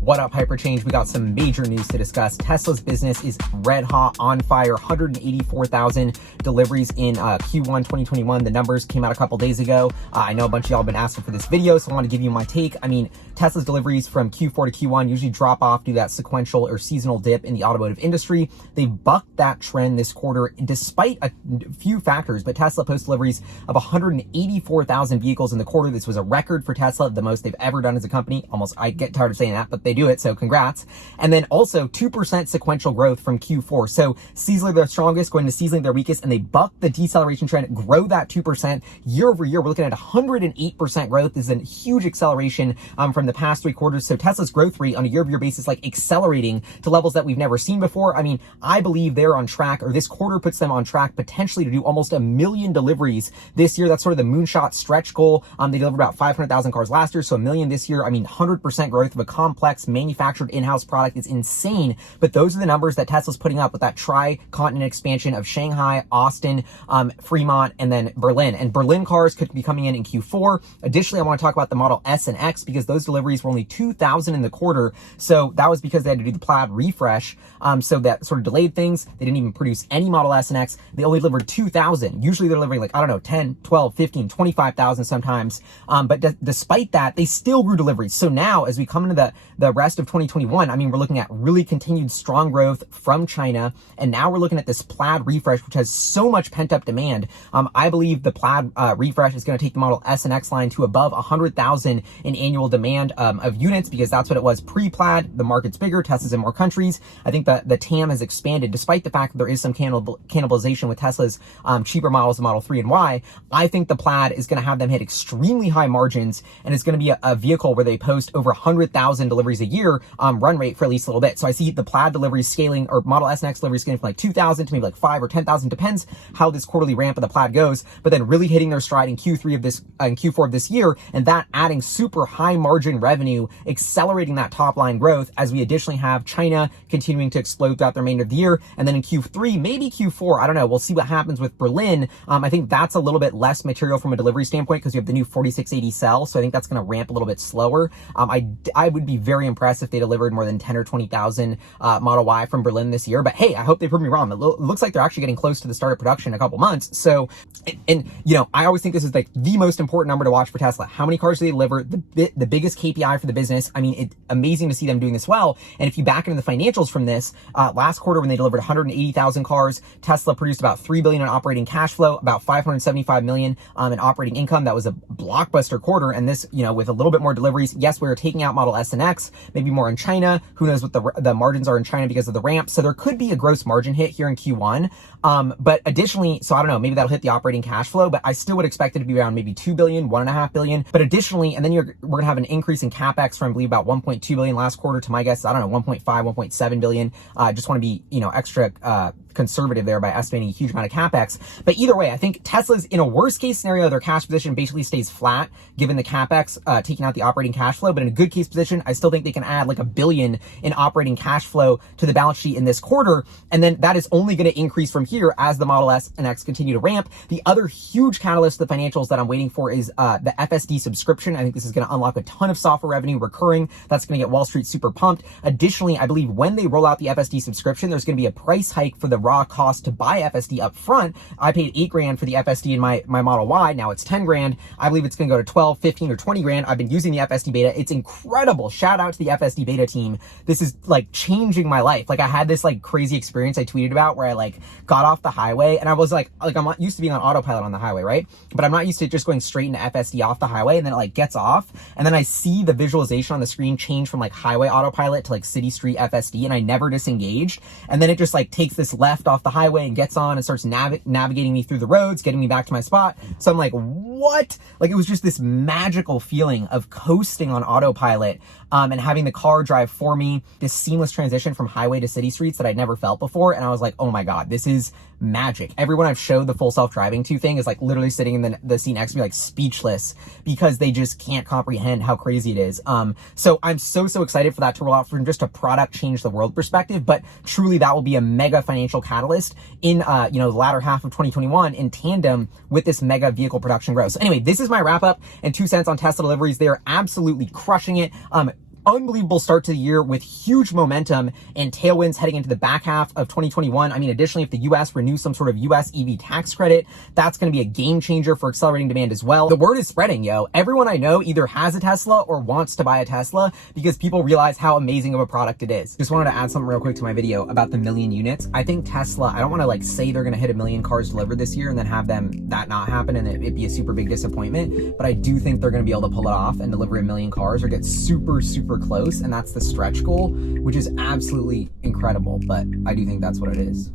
What up, Hyperchange? We got some major news to discuss. Tesla's business is red hot, on fire. 184,000 deliveries in Q1 2021. The numbers came out a couple days ago. I know a bunch of y'all have been asking for this video, so I want to give you my take. I mean, Tesla's deliveries from Q4 to Q1 usually drop off due to that sequential or seasonal dip in the automotive industry. They bucked that trend this quarter despite a few factors, but Tesla posted deliveries of 184,000 vehicles in the quarter. This was a record for Tesla, the most they've ever done as a company. Almost, I get tired of saying that, but they do it, so congrats. And then also 2% sequential growth from Q4. So seasonally their strongest, going to seasonally their weakest, and they bucked the deceleration trend, grow that 2% year over year. We're looking at 108% growth. This is a huge acceleration from the past 3 quarters. So Tesla's growth rate on a year-over-year basis, like accelerating to levels that we've never seen before. I mean, I believe they're on track, or this quarter puts them on track potentially to do almost 1 million deliveries this year. That's sort of the moonshot stretch goal. They delivered about 500,000 cars last year, so 1 million this year. I mean, 100% growth of a complex manufactured in-house product is insane. But those are the numbers that Tesla's putting up with that tri-continent expansion of Shanghai, Austin, Fremont, and then Berlin. And Berlin cars could be coming in Q4. Additionally, I want to talk about the Model S and X because those deliveries were only 2,000 in the quarter. So that was because they had to do the Plaid Refresh. So that sort of delayed things. They didn't even produce any Model S and X. They only delivered 2,000. Usually they're delivering like, I don't know, 10, 12, 15, 25,000 sometimes. But despite that, they still grew deliveries. So now as we come into the rest of 2021, I mean, we're looking at really continued strong growth from China. And now we're looking at this Plaid Refresh, which has so much pent up demand. I believe the Plaid Refresh is going to take the Model S and X line to above 100,000 in annual demand of units, because that's what it was pre-Plaid. The market's bigger, Tesla's in more countries. I think the TAM has expanded despite the fact that there is some cannibalization with Tesla's cheaper models, the Model 3 and Y. I think the Plaid is going to have them hit extremely high margins, and it's going to be a vehicle where they post over 100,000 deliveries a year run rate for at least a little bit. So I see the Plaid deliveries scaling, or Model S and X deliveries scaling from like 2,000 to maybe like 5 or 10,000, depends how this quarterly ramp of the Plaid goes, but then really hitting their stride in Q3 of this, in Q4 of this year, and that adding super high margin revenue, accelerating that top line growth as we additionally have China continuing to explode throughout the remainder of the year. And then in Q3, maybe Q4, I don't know, we'll see what happens with Berlin. I think that's a little bit less material from a delivery standpoint because you have the new 4680 cell, so I think that's going to ramp a little bit slower. I would be very impressed if they delivered more than 10 or 20,000 Model Y from Berlin this year, but hey, I hope they prove me wrong. It looks like they're actually getting close to the start of production in a couple months. So, and you know, I always think this is like the most important number to watch for Tesla. How many cars do they deliver? The biggest KPI for the business. I mean, it's amazing to see them doing this well. And if you back into the financials from this, last quarter when they delivered 180,000 cars, Tesla produced about $3 billion in operating cash flow, about $575 million in operating income. That was a blockbuster quarter. And this, you know, with a little bit more deliveries, yes, we were taking out Model S and X, maybe more in China. Who knows what the margins are in China because of the ramp. So there could be a gross margin hit here in Q1. But additionally, so I don't know, maybe that'll hit the operating cash flow, but I still would expect it to be around maybe 2 billion, 1.5 billion. But additionally, and then we're going to have an increase in CapEx from, I believe, about 1.2 billion last quarter to my guess, I don't know, 1.5, 1.7 billion. Just want to be, you know, extra, conservative there by estimating a huge amount of CapEx. But either way, I think Tesla's in a worst case scenario, their cash position basically stays flat given the CapEx, taking out the operating cash flow. But in a good case position, I still think they can add like $1 billion in operating cash flow to the balance sheet in this quarter. And then that is only going to increase from here as the Model S and X continue to ramp. The other huge catalyst to the financials that I'm waiting for is the FSD subscription. I think this is going to unlock a ton of software revenue recurring. That's going to get Wall Street super pumped. Additionally, I believe when they roll out the FSD subscription, there's going to be a price hike for the raw cost to buy FSD up front. I paid $8,000 for the FSD in my Model Y. Now it's $10,000. I believe it's going to go to 12, 15, or 20 grand. I've been using the FSD Beta. It's incredible. Shout out to the FSD Beta team. This is like changing my life. Like I had this like crazy experience I tweeted about where I like got off the highway and I was like I'm not used to being on autopilot on the highway, right? But I'm not used to just going straight into FSD off the highway, and then it like gets off and then I see the visualization on the screen change from like highway autopilot to like city street FSD, and I never disengaged. And then it just like takes this left off the highway and gets on and starts navigating me through the roads, getting me back to my spot. So I'm like, what? Like it was just this magical feeling of coasting on autopilot and having the car drive for me, this seamless transition from highway to city streets that I'd never felt before. And I was like, oh my God, this is magic. Everyone I've showed the full self-driving to thing is like literally sitting in the seat next to me like speechless because they just can't comprehend how crazy it is. So I'm so excited for that to roll out from just a product change the world perspective, but truly that will be a mega financial catalyst in the latter half of 2021 in tandem with this mega vehicle production growth. So anyway, this is my wrap up and 2 cents on Tesla deliveries. They are absolutely crushing it. unbelievable start to the year with huge momentum and tailwinds heading into the back half of 2021. I mean, additionally, if the US renews some sort of US EV tax credit, that's going to be a game changer for accelerating demand as well. The word is spreading, yo. Everyone I know either has a Tesla or wants to buy a Tesla because people realize how amazing of a product it is. Just wanted to add something real quick to my video about the million units. I think Tesla, I don't want to like say they're going to hit 1 million cars delivered this year and then have that not happen and it be a super big disappointment. But I do think they're going to be able to pull it off and deliver 1 million cars or get super, super close. And that's the stretch goal, which is absolutely incredible. But I do think that's what it is.